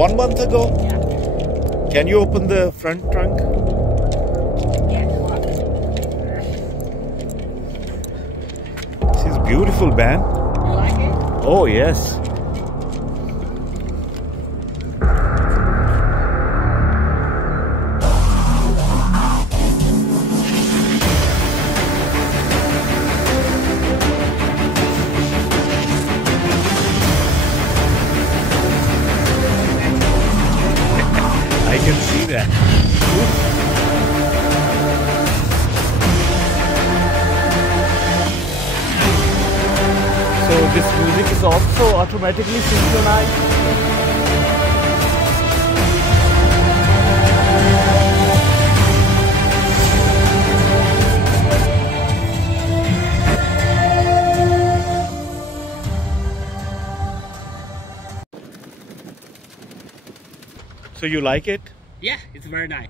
1 month ago? Yeah. Can you open the front trunk? Yeah, look. This is beautiful, man. You like it? Oh, yes. I can see that. So this music is also automatically synchronized. So you like it? Yeah, it's very nice.